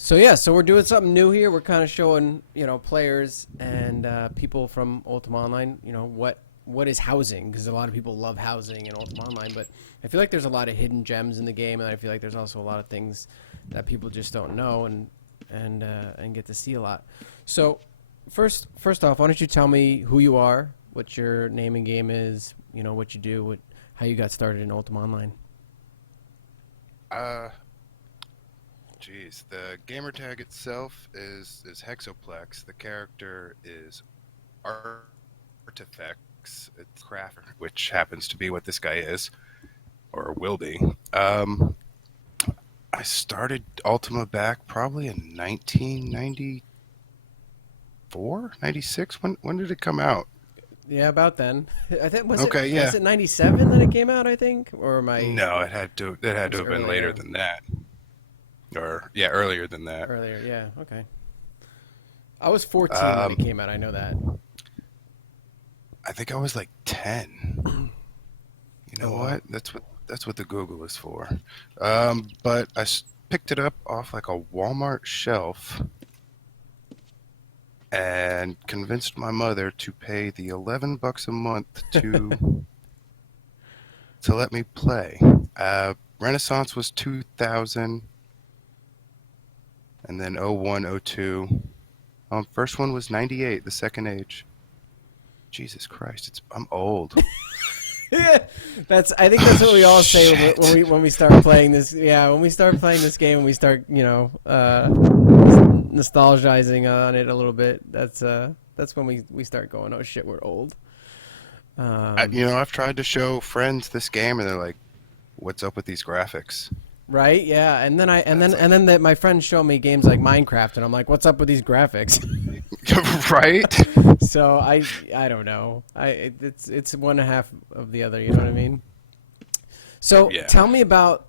So yeah, so we're doing something new here. We're kind of showing, players and people from Ultima Online, what is housing, because a lot of people love housing in Ultima Online, but I feel like there's a lot of hidden gems in the game, and I feel like there's also a lot of things that people just don't know and get to see a lot. So first off, why don't you tell me who you are, what your name and game is, what you do, how you got started in Ultima Online. Uh, Geez. The gamer tag itself is Hexoplex. The character is Artifacts. It's Crafter, which happens to be what this guy is, or will be. Um, I started Ultima back probably in 1994, 96. When did it come out? Yeah, about then. I think was it Okay, was yeah. it 97 that it came out, I think, or my No, it had to was have been later earlier. than that, or yeah, earlier than that. Earlier, yeah. Okay. I was 14 when it Um, came out. I know that. I think I was like 10. You Oh know wow. what? That's what the Google is for. But picked it up off like a Walmart shelf and convinced my mother to pay the $11 a month to let me play. Renaissance was 2000, and then 01, 02. First one was 98, the second age. Jesus Christ, I'm old. Yeah, that's. I think that's Oh, what we all say when shit. we start playing this. Yeah, when we start playing this game and we start, nostalgizing on it a little bit. That's when we start going, oh shit, we're old. Um, I've tried to show friends this game, and they're like, "What's up with these graphics?" right? Yeah, and then I and That's then like, and then that my friends show me games like Minecraft, and I'm like, what's up with these graphics? right? So I don't know. It's one half of the other. You know what I mean? So Yeah. tell me about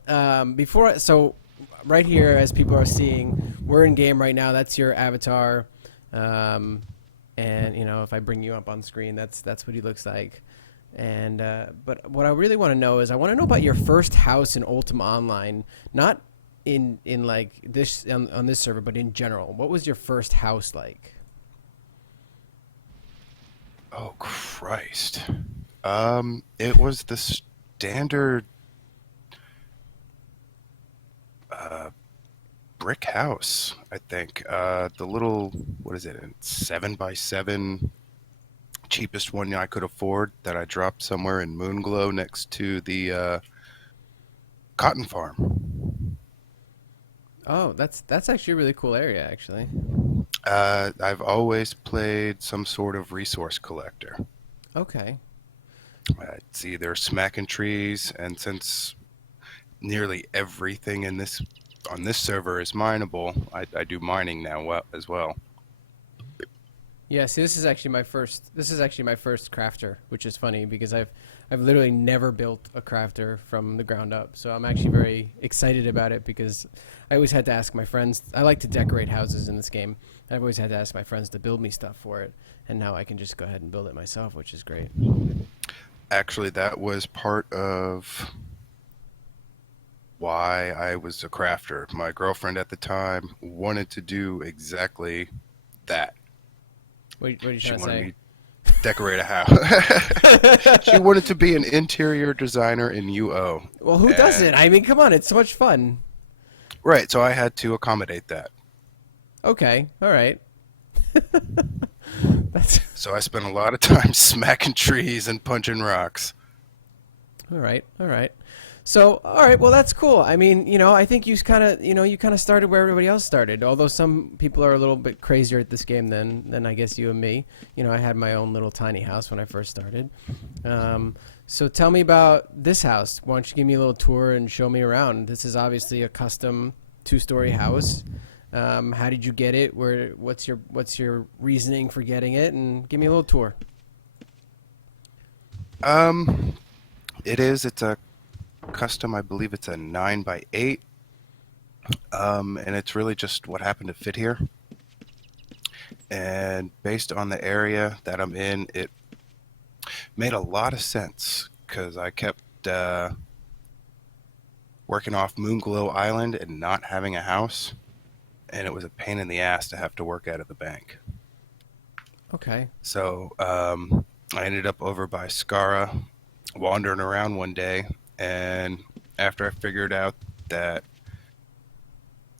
before. So right here, as people are seeing, we're in game right now. That's your avatar, um, and if I bring you up on screen, that's what he looks like. And but what I really want to know is I want to know about your first house in Ultima Online, not in like this on this server, but in general. What was your first house like? Oh Christ. It was the standard uh, brick house, I think. The little, what is it, a 7x7, cheapest one I could afford that I dropped somewhere in Moonglow next to the cotton farm. Oh, that's actually a really cool area, actually. I've always played some sort of resource collector. Okay. It's either smacking trees, and since nearly everything in this on this server is mineable, I do mining now as well. Yeah, see, this is actually my first. This is actually my first crafter, which is funny because I've literally never built a crafter from the ground up. So I'm actually very excited about it because I always had to ask my friends. I like to decorate houses in this game. I've always had to ask my friends to build me stuff for it, and now I can just go ahead and build it myself, which is great. Actually, that was part of why I was a crafter. My girlfriend at the time wanted to do exactly that. What are you She trying to wanted say? me to decorate a house. She wanted to be an interior designer in UO. Well, who doesn't? And I mean, come on, it's so much fun. right, so I had to accommodate that. Okay, all right. That's So I spent a lot of time smacking trees and punching rocks. all right. All right. So, all right. Well, that's cool. I mean, I think you kind of started where everybody else started. Although some people are a little bit crazier at this game than I guess you and me. I had my own little tiny house when I first started. So tell me about this house. Why don't you give me a little tour and show me around? This is obviously a custom two-story house. How did you get it? What's your reasoning for getting it? And give me a little tour. Um, it's a custom, I believe it's a 9x8. And it's really just what happened to fit here. And based on the area that I'm in, it made a lot of sense because I kept working off Moonglow Island and not having a house. and it was a pain in the ass to have to work out of the bank. Okay. So I ended up over by Skara, wandering around one day, and after I figured out that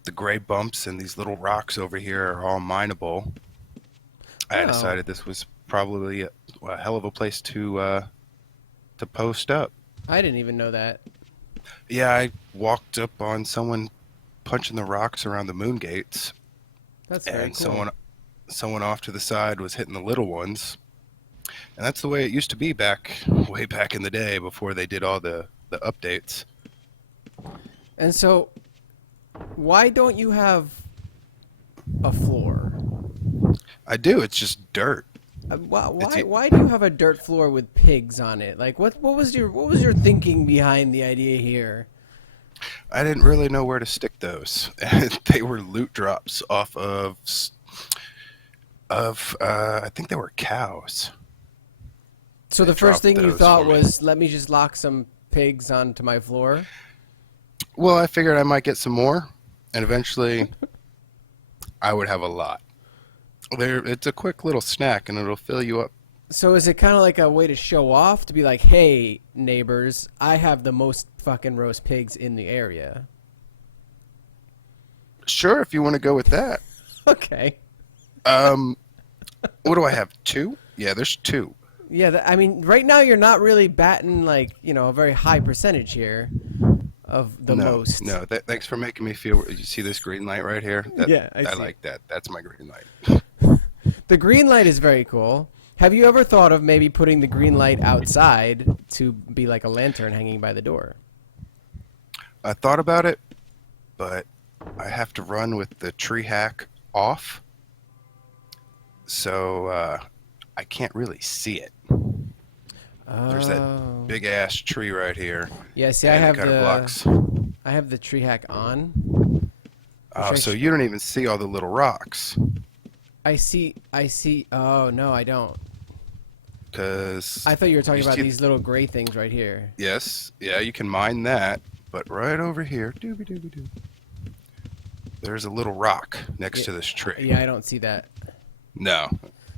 the gray bumps and these little rocks over here are all mineable, I Oh, decided this was probably a hell of a place to post up. I didn't even know that. Yeah, I walked up on someone punching the rocks around the moon gates, That's very and cool. someone off to the side was hitting the little ones. And that's the way it used to be way back in the day before they did all the updates. And so, why don't you have a floor? I do. It's just dirt. Why, It's why why do you have a dirt floor with pigs on it? Like what was your thinking behind the idea here? I didn't really know where to stick those. They were loot drops off of I think they were cows. So They the first dropped thing you those thought for me. was, let me just lock some pigs onto my floor? Well, I figured I might get some more, and eventually I would have a lot. It's a quick little snack, and it'll fill you up. So is it kind of like a way to show off, to be like, hey, neighbors, I have the most fucking roast pigs in the area? Sure, if you want to go with that. Okay. Um, what do I have? Two? Yeah, there's two. Yeah, I mean, right now you're not really batting like, a very high percentage here of the No, most. no. Thanks for making me feel. You see this green light right here? Yeah, I I see. like that. That's my green light. The green light is very cool. Have you ever thought of maybe putting the green light outside to be like a lantern hanging by the door? I thought about it, but I have to run with the tree hack off, so I can't really see it. There's that Oh. big ass tree right here, Yeah, see, and it kind of blocks. I have the tree hack on. Which Oh, so you don't even see all the little rocks, I see. Oh, no, I don't. because I thought you were talking about see, these little gray things right here. yes, yeah, you can mine that, but right over here, dooby dooby doo, there's a little rock next Yeah, to this tree. yeah, I don't see that. No.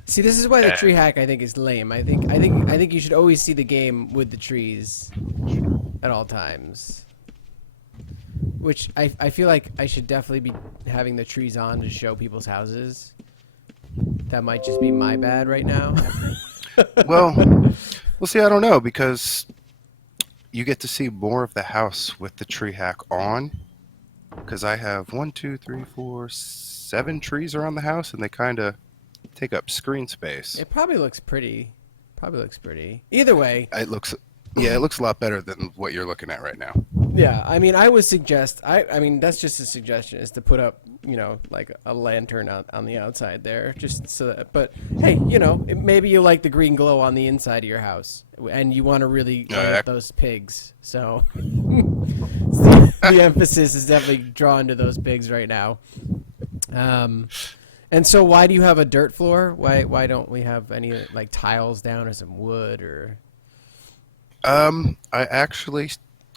See, this is why the Eh, tree hack I think is lame. I think you should always see the game with the trees at all times. Which I feel like I should definitely be having the trees on to show people's houses. That might just be my bad right now. well, we'll see. I don't know, because you get to see more of the house with the tree hack on. Because I have 7 trees around the house, and they kind of take up screen space. It probably looks pretty. Probably looks pretty. Either way, Yeah, it looks a lot better than what you're looking at right now. yeah. I mean, I would suggest. I mean, that's just a suggestion, is to put up, like a lantern on the outside there, just so that. But hey, maybe you like the green glow on the inside of your house, and you want to really light Yeah. up those pigs. So the emphasis is definitely drawn to those pigs right now. And so why do you have a dirt floor? Why don't we have any like tiles down or some wood or? I actually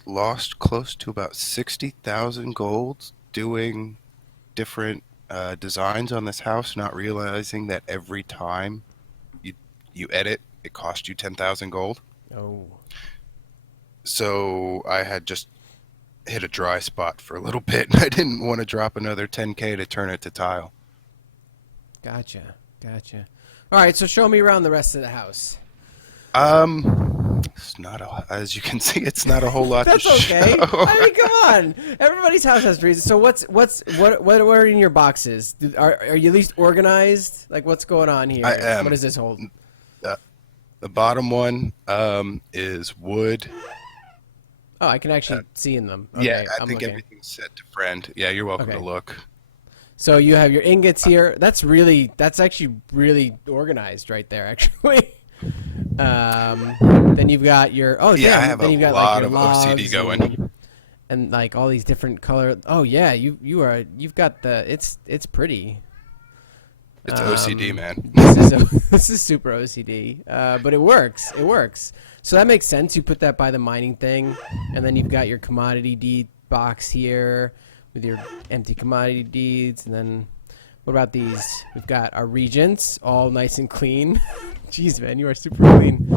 lost close to about 60,000 gold doing different designs on this house, not realizing that every time you you edit, it costs you 10,000 gold. Oh, So I had just hit a dry spot for a little bit, and I didn't want to drop another 10K to turn it to tile. gotcha. All right, so show me around the rest of the house. It's not as you can see, it's not a whole lot That's to okay. show. I mean, come on. Everybody's house has trees. So what are in your boxes? Are you at least organized? Like, what's going on here? I am. What does this hold? The bottom one is wood. Oh, I can actually see in them. Okay, Yeah, I I'm think looking. everything's set to friend. Yeah, you're welcome Okay. to look. So you have your ingots here. That's actually really organized right there, actually. Then you've got your Yeah, damn, I have then a you've got lot like of your OCD logs going. and like all these different color. Oh yeah, you've got it's pretty. It's OCD, man. This is super OCD, but it works. It works. So that makes sense. You put that by the mining thing, and then you've got your commodity deed box here with your empty commodity deeds, and then what about these? We've got our regents, all nice and clean. Jeez, man, you are super clean.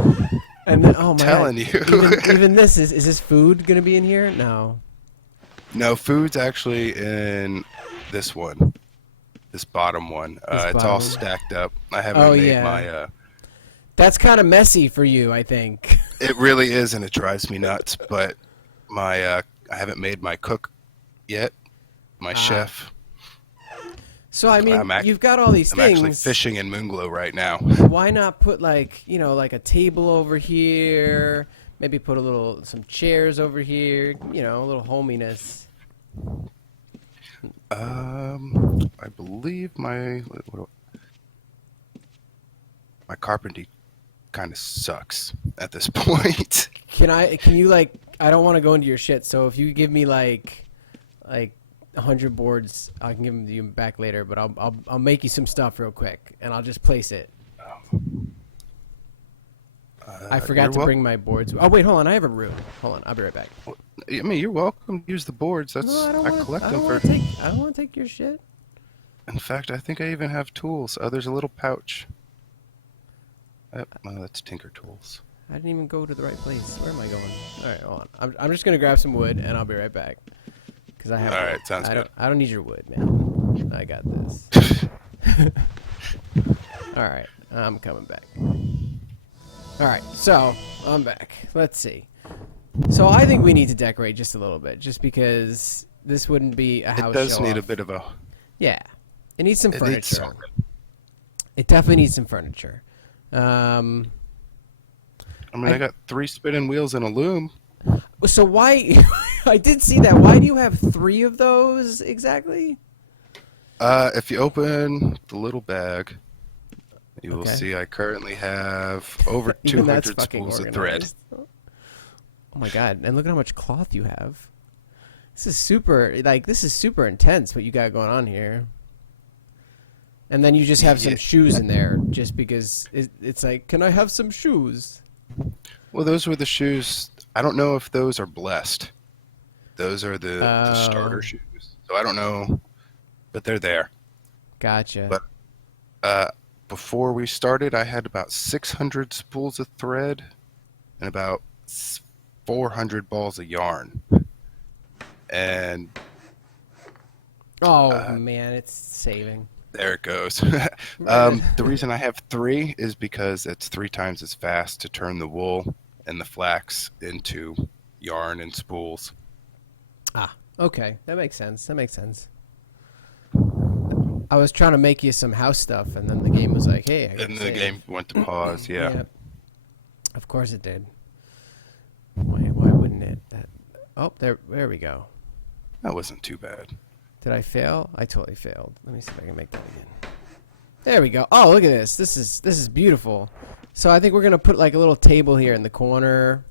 And then, oh my Telling God, you. even this is this food gonna be in here? No. No, food's actually in this one, this bottom one. This It's all bottom one? stacked up. I haven't Oh made yeah. my. That's kind of messy for you, I think. It really is, and it drives me nuts. But my, I haven't made my cook yet. My chef. So I mean, I'm you've got all these I'm things. actually fishing in Moonglow right now. Why not put like, like a table over here? Maybe put some chairs over here. A little hominess. I believe my carpentry kind of sucks at this point. Can you like? I don't want to go into your shit. So if you give me like 100 boards, I can give them to you back later. But I'll make you some stuff real quick, and I'll just place it. I forgot to bring my boards. Oh wait, hold on. I have a room. Hold on. I'll be right back. I mean, you're welcome to use the boards. That's No, I collect them for. I don't want to take your shit. In fact, I think I even have tools. Oh, there's a little pouch. Oh, that's Tinker Tools. I didn't even go to the right place. Where am I going? All right, hold on. I'm just gonna grab some wood and I'll be right back. Cause I have. All right, sounds good. I don't need your wood, man. I got this. All right, I'm coming back. All right, so I'm back. Let's see. So I think we need to decorate just a little bit, just because this wouldn't be a house. It does show need off. a bit of a. Yeah, it needs some It furniture. needs something. It definitely needs some furniture. I got 3 spinning wheels and a loom. So why? I did see that. Why do you have 3 of those exactly? If you open the little bag, you will Okay. see I currently have over Even that's 200 fucking spools of thread. organized. Oh my God! And look at how much cloth you have. This is super. This is super intense. What you got going on here. And then you just have some Yeah. shoes in there, just because it's like, can I have some shoes? Well, those were the shoes. I don't know if those are blessed. Those are the starter shoes. So I don't know, but they're there. Gotcha. But before we started, I had about 600 spools of thread and about 400 balls of yarn. And man, it's saving. there it goes. The reason I have 3 is because it's 3 times as fast to turn the wool and the flax into yarn and spools. Okay, that makes sense. I was trying to make you some house stuff, and then the game was like, "Hey," And the game went to pause. Yeah. Yep. Of course it did. Why wouldn't it? There we go. That wasn't too bad. Did I fail? I totally failed. Let me see if I can make that again. There we go. Oh, look at this. This is beautiful. So I think we're gonna put like a little table here in the corner,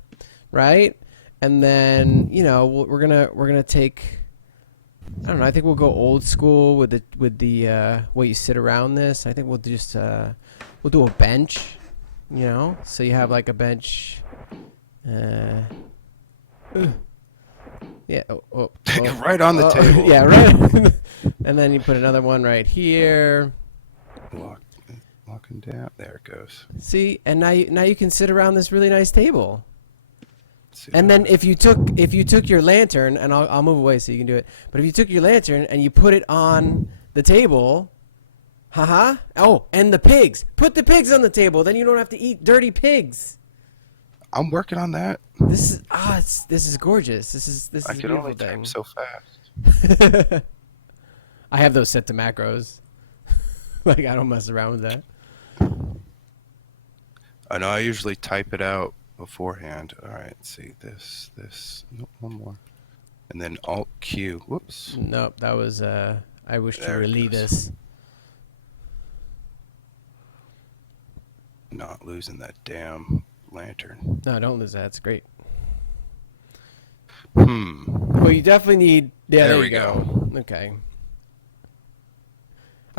right? And then we're gonna take. I don't know. I think we'll go old school with the way you sit around this. I think we'll just we'll do a bench. So you have like a bench. Yeah. Right on the table. Yeah, right. And then you put another one right here. Walking down. There it goes. See, and now you can sit around this really nice table. See And that? then if you took your lantern, and I'll move away so you can do it. But if you took your lantern and you put it on the table, Oh, and the pigs. Put the pigs on the table. Then you don't have to eat dirty pigs. I'm working on that. This is gorgeous. This is I a can beautiful only thing. type so fast. I have those set to macros. Like I don't mess around with that. I know I usually type it out beforehand. All right, let's see this. Nope, one more, and then Alt Q. Whoops. Nope, that was I wish to There it relieve goes. this. Not losing that damn lantern. No, don't lose that. It's great. Hmm. Well, you definitely need. Yeah, there There you we go. Okay.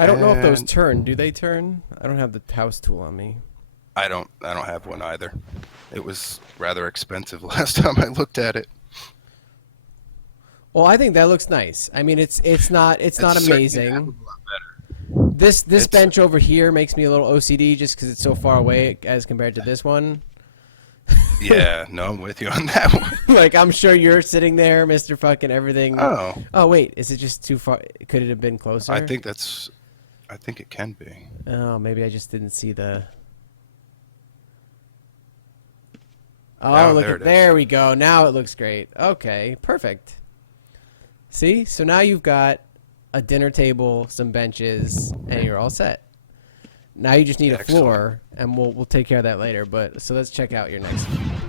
I don't know if those And- turn. Do they turn? I don't have the house tool on me. I don't have one either. It was rather expensive last time I looked at it. Well, I think that looks nice. I mean, it's not It's certainly a hell amazing. of a lot better. This It's bench over here makes me a little OCD just because it's so far away as compared to this one. Yeah, no, I'm with you on that one. Like I'm sure you're sitting there, Mister Fucking everything. Oh, Oh wait, is it just too far? Could it have been I closer? think that's. I think it can be. Oh, maybe I just didn't see the. Oh, Oh, look there at it is. there we go. Now it looks great. Okay, perfect. See, so now you've got a dinner table, some benches, and you're all set. Now you just need a Excellent. floor, and we'll take care of that later. But so let's check out your next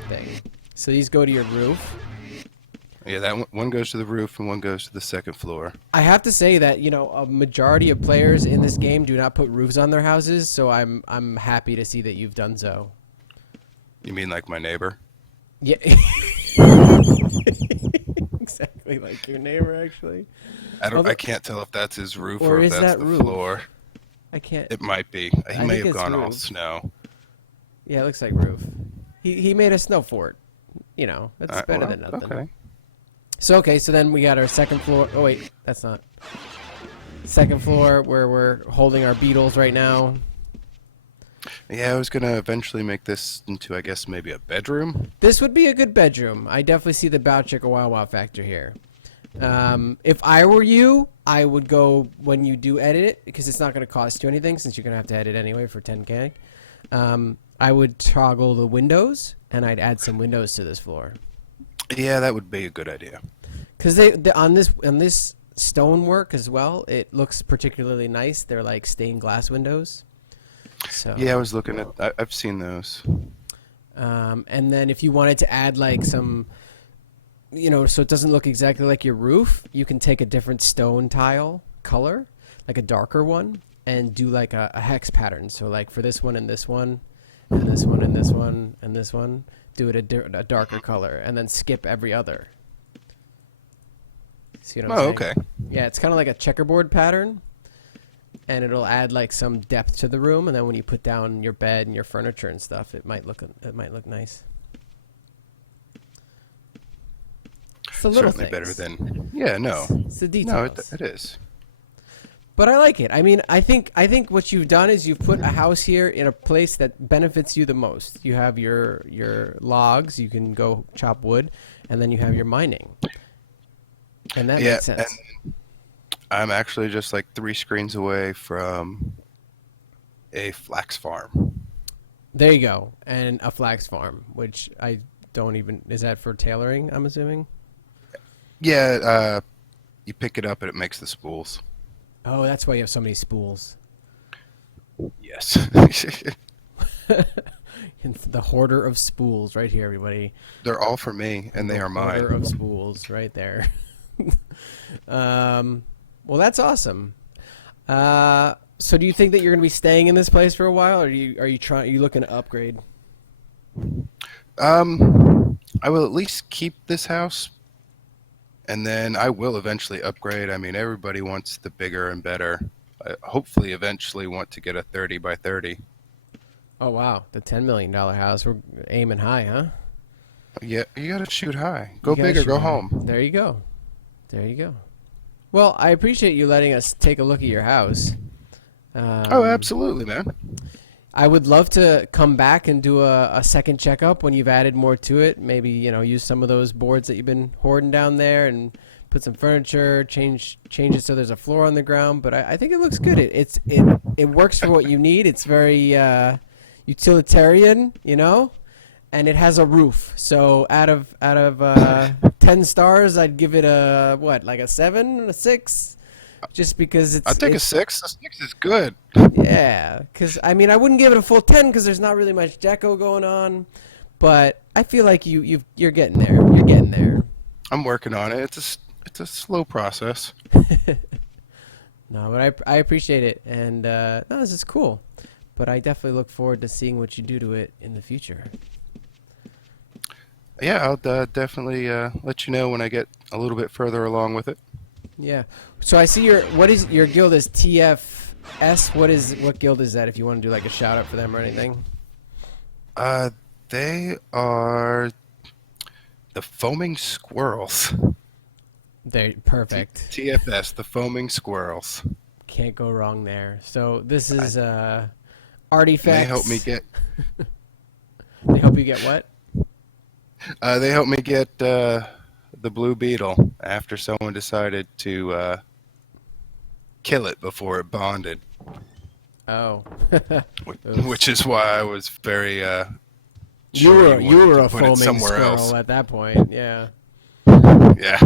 thing. So these go to your roof. Yeah, that one goes to the roof and one goes to the second floor. I have to say that a majority of players in this game do not put roofs on their houses, so I'm happy to see that you've done so. You mean like my neighbor? Yeah, exactly like your neighbor actually. I don't. Although- I can't tell if that's his roof Or or if is that's that the roof? floor. I can't. It might be. He I may think have it's gone all roof. snow. Yeah, it looks like roof. He made a snow fort. That's better Well, than nothing. okay. So so then we got our second floor. Oh wait, that's not. Second floor where we're holding our beetles right now. Yeah, I was gonna eventually make this into, I guess, maybe a bedroom. This would be a good bedroom. I definitely see the Bow Chicka Wow Wow factor here. If I were you, I would go when you do edit it because it's not going to cost you anything since you're going to have to edit anyway for 10K. I would toggle the windows and I'd add some windows to this floor Yeah, that would be a good idea. because on this stonework as well, it looks particularly nice. They're like stained glass windows. So Yeah, I was looking at. I've seen those. and then if you wanted to add like some, so it doesn't look exactly like your roof, you can take a different stone tile color, like a darker one, and do like a hex pattern. So like for this one and this one, and this one and this one and this one, do it a darker color, and then skip every other. See what I'm Oh, saying? okay. Yeah, it's kind of like a checkerboard pattern, and it'll add like some depth to the room. And then when you put down your bed and your furniture and stuff, it might look nice. It's the little Certainly better things. than. Yeah, no. It's the No, details. it is. But I like it. I mean, I think what you've done is you've put a house here in a place that benefits you the most. You have your logs, you can go chop wood, and then you have your mining. And that Yeah, makes sense. and I'm actually just like 3 screens away from a flax farm. There you go. And a flax farm, which I don't even is that for tailoring, I'm assuming? Yeah, you pick it up and it makes the spools. Oh, that's why you have so many spools. Yes. The hoarder of spools right here, everybody. They're all for me, and they are Hoarder mine. of spools right there. Well, that's awesome. So do you think that you're going to be staying in this place for a while, or are you looking to upgrade? I will at least keep this house, and then I will eventually upgrade. I mean, everybody wants the bigger and better. I hopefully eventually want to get a 30 by 30. Oh wow, the $10 million house. We're aiming high, huh? Yeah, you gotta shoot high. Go You gotta big or shoot go high. home. There you go. There you go. Well, I appreciate you letting us take a look at your house. Oh, absolutely, man. I would love to come back and do a second checkup when you've added more to it. Maybe, use some of those boards that you've been hoarding down there and put some furniture, change it so there's a floor on the ground. But I think it looks good. It works for what you need. It's very utilitarian, and it has a roof. So out of 10 stars, I'd give it like a 7, a 6, just because it's. I think a it's, 6. A 6 is good. Yeah, because I mean, I wouldn't give it a full 10 because there's not really much deco going on, but I feel like you're getting there. You're getting there. I'm working on it. It's a slow process. No, but I appreciate it, and no, this is cool. But I definitely look forward to seeing what you do to it in the future. Yeah, I'll definitely let you know when I get a little bit further along with it. Yeah. So I see your guild is TFS. What guild is that? If you want to do like a shout out for them or anything. They are the Foaming Squirrels. There, perfect. TFS, the foaming squirrels. Can't go wrong there. So this is And they helped me artifacts. get. They help you get what? They helped me get the blue beetle after someone decided to kill it before it bonded, Oh, which is why I was very you sure were you you wanted were to a put it foaming somewhere squirrel else. at that point. Yeah. Yeah,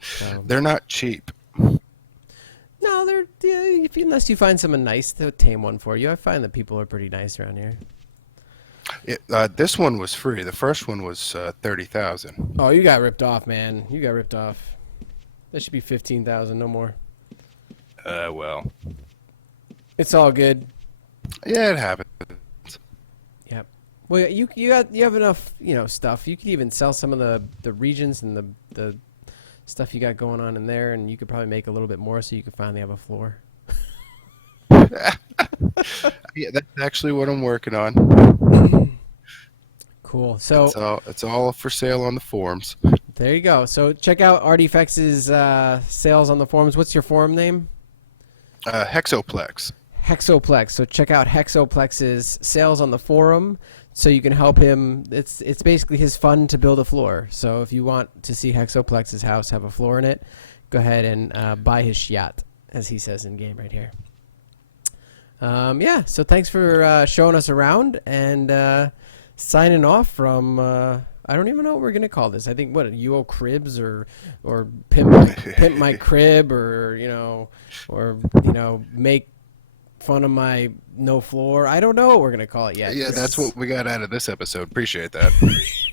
So they're not cheap. no, they're yeah, if unless you find someone nice to tame one for you. I find that people are pretty nice around here. This one was free. The first one was 30,000. Oh, you got ripped off, man. You got ripped off. That should be 15,000, no more. Well, It's all good. yeah, it happened. Yep. Well, you have enough stuff. You could even sell some of the regions and the stuff you got going on in there, and you could probably make a little bit more, so you could finally have a floor. Yeah, that's actually what I'm working on. Cool. So It's all for sale on the forums. there you go. So check out Artifex's sales on the forums. What's your forum name? Hexoplex. Hexoplex. So check out Hexoplex's sales on the forum so you can help him. It's basically his fun to build a floor. So if you want to see Hexoplex's house have a floor in it, go ahead and buy his yacht, as he says in game right here. Yeah. So thanks for showing us around and signing off from. I don't even know what we're gonna call this. I think what UO Cribs or pimp my crib or make fun of my no floor. I don't know what we're gonna call it yet. Yeah, that's what we got out of this episode. Appreciate that.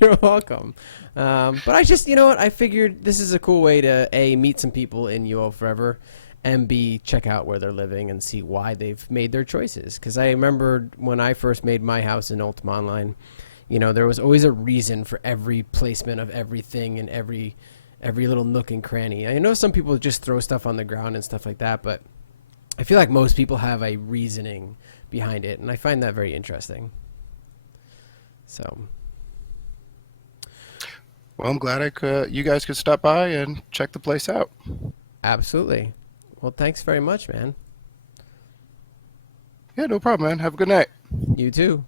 You're welcome. But I just, you know what? I figured this is a cool way to A, meet some people in UO Forever, and B, check out where they're living and see why they've made their choices. Because I remember when I first made my house in Ultima Online, there was always a reason for every placement of everything and every little nook and cranny. I know some people just throw stuff on the ground and stuff like that, but I feel like most people have a reasoning behind it, and I find that very interesting. So, Well, I'm glad you guys could stop by and check the place out. absolutely. Well, thanks very much, man. Yeah, no problem, man. Have a good night. You too.